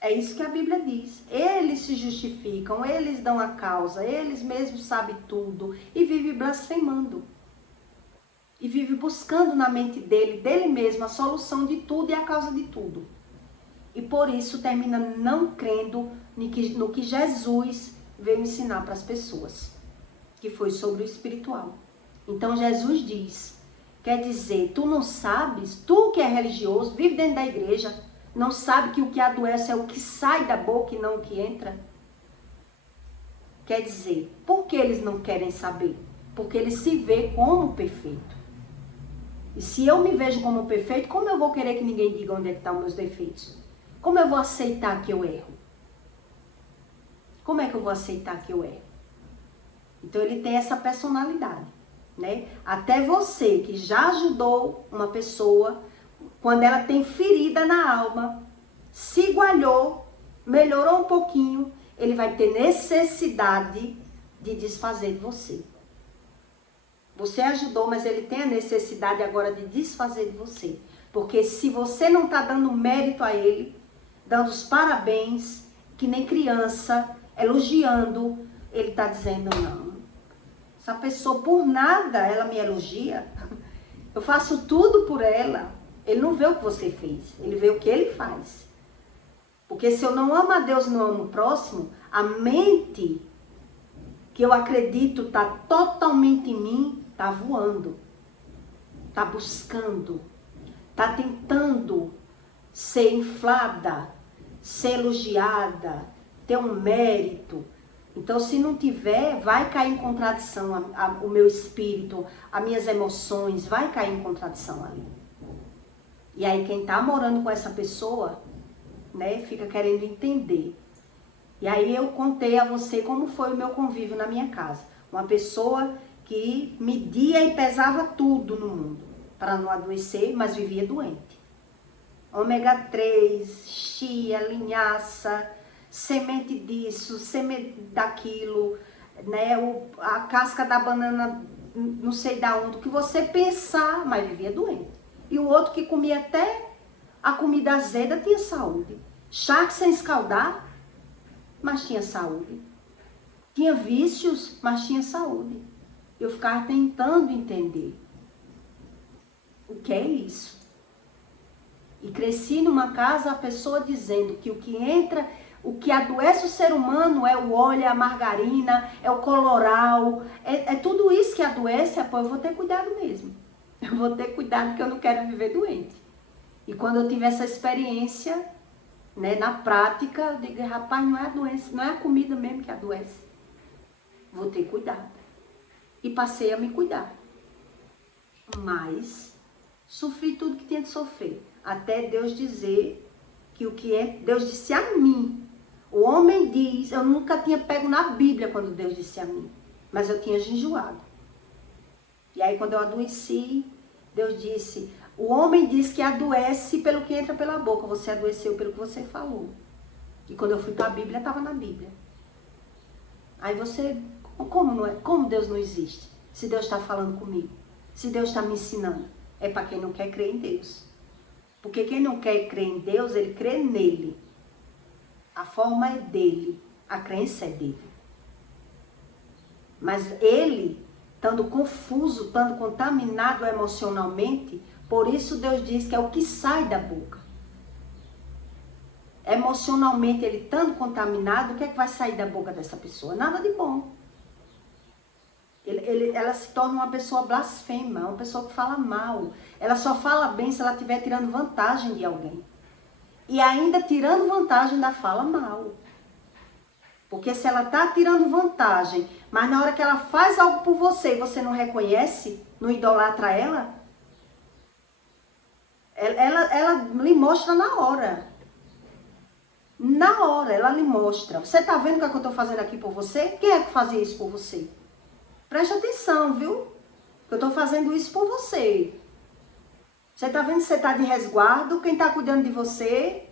É isso que a Bíblia diz. Eles se justificam, eles dão a causa, eles mesmos sabem tudo e vivem blasfemando. E vive buscando na mente dele mesmo, a solução de tudo e a causa de tudo. E por isso termina não crendo no que Jesus veio ensinar para as pessoas, que foi sobre o espiritual. Então Jesus diz, quer dizer, tu não sabes, tu que é religioso, vive dentro da igreja, não sabe que o que adoece é o que sai da boca e não o que entra? Quer dizer, por que eles não querem saber? Porque eles se veem como perfeito. E se eu me vejo como perfeito, como eu vou querer que ninguém diga onde é que estão os meus defeitos? Como eu vou aceitar que eu erro? Como é que eu vou aceitar que eu erro? Então ele tem essa personalidade, né? Até você que já ajudou uma pessoa, quando ela tem ferida na alma, se igualou, melhorou um pouquinho, ele vai ter necessidade de desfazer de você. Você ajudou, mas ele tem a necessidade agora de desfazer de você. Porque se você não está dando mérito a ele, dando os parabéns, que nem criança, elogiando, ele está dizendo, não, essa pessoa por nada, ela me elogia, eu faço tudo por ela. Ele não vê o que você fez, ele vê o que ele faz. Porque se eu não amo a Deus e não amo o próximo, a mente que eu acredito está totalmente em mim, está voando, está buscando, está tentando ser inflada, ser elogiada, ter um mérito. Então, se não tiver, vai cair em contradição o meu espírito, as minhas emoções, vai cair em contradição ali. E aí, quem está morando com essa pessoa, né, fica querendo entender. E aí, eu contei a você como foi o meu convívio na minha casa. Uma pessoa que media e pesava tudo no mundo, para não adoecer, mas vivia doente. Ômega 3, chia, linhaça, semente disso, semente daquilo, né? A casca da banana, não sei da onde, o que você pensar, mas vivia doente. E o outro que comia até a comida azeda tinha saúde. Charque sem escaldar, mas tinha saúde. Tinha vícios, mas tinha saúde. Eu ficava tentando entender o que é isso. E cresci numa casa, a pessoa dizendo que o que entra, o que adoece o ser humano é o óleo, é a margarina, é o coloral, é tudo isso que adoece, pô, eu vou ter cuidado mesmo. Eu vou ter cuidado porque eu não quero viver doente. E quando eu tive essa experiência, né, na prática, eu digo, rapaz, não é a doença, não é a comida mesmo que adoece. Vou ter cuidado. E passei a me cuidar. Mas sofri tudo que tinha de sofrer. Até Deus dizer que o que é, Deus disse a mim. O homem diz, eu nunca tinha pego na Bíblia quando Deus disse a mim, mas eu tinha jejuado. E aí quando eu adoeci, Deus disse, o homem diz que adoece pelo que entra pela boca. Você adoeceu pelo que você falou. E quando eu fui para a Bíblia, estava na Bíblia. Aí você, como Deus não existe? Se Deus está falando comigo, se Deus está me ensinando, é para quem não quer crer em Deus. Porque quem não quer crer em Deus, ele crê nele. A forma é dele, a crença é dele. Mas ele, estando confuso, estando contaminado emocionalmente, por isso Deus diz que é o que sai da boca. Emocionalmente, ele estando contaminado, o que é que vai sair da boca dessa pessoa? Nada de bom. Ela se torna uma pessoa blasfema, uma pessoa que fala mal. Ela só fala bem se ela estiver tirando vantagem de alguém. E ainda tirando vantagem, ainda fala mal. Porque se ela está tirando vantagem, mas na hora que ela faz algo por você e você não reconhece, não idolatra ela lhe mostra na hora. Na hora, ela lhe mostra. Você está vendo o que eu estou fazendo aqui por você? Quem é que fazia isso por você? Preste atenção, viu? Eu estou fazendo isso por você. Você está vendo que você está de resguardo? Quem está cuidando de você?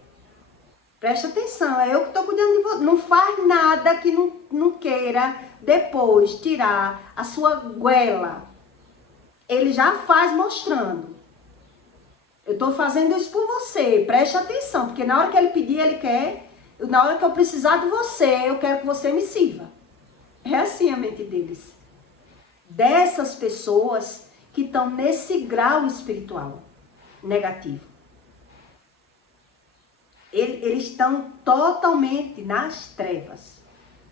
Preste atenção, é eu que estou cuidando de você. Não faz nada que não queira depois tirar a sua goela. Ele já faz mostrando. Eu estou fazendo isso por você. Preste atenção, porque na hora que ele pedir, ele quer. Na hora que eu precisar de você, eu quero que você me sirva. É assim a mente deles. Dessas pessoas que estão nesse grau espiritual negativo. Eles estão totalmente nas trevas.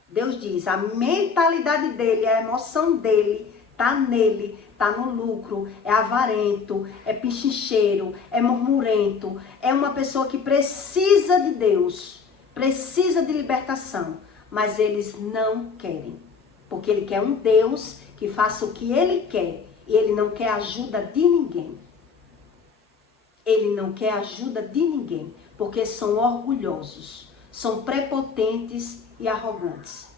Deus diz, a mentalidade dele, a emoção dele, está nele, está no lucro, é avarento, é pichincheiro, é murmurento, é uma pessoa que precisa de Deus, precisa de libertação, mas eles não querem, porque ele quer um Deus que faça o que ele quer e ele não quer ajuda de ninguém. Ele não quer ajuda de ninguém, porque são orgulhosos, são prepotentes e arrogantes.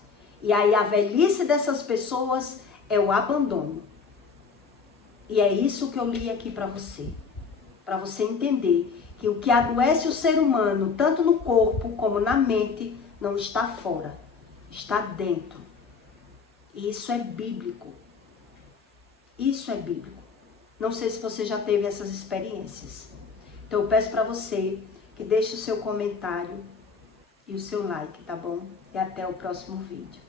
E aí a velhice dessas pessoas é o abandono. E é isso que eu li aqui para você entender que o que adoece o ser humano, tanto no corpo como na mente, não está fora, está dentro. E isso é bíblico. Isso é bíblico. Não sei se você já teve essas experiências. Então eu peço para você que deixe o seu comentário e o seu like, tá bom? E até o próximo vídeo.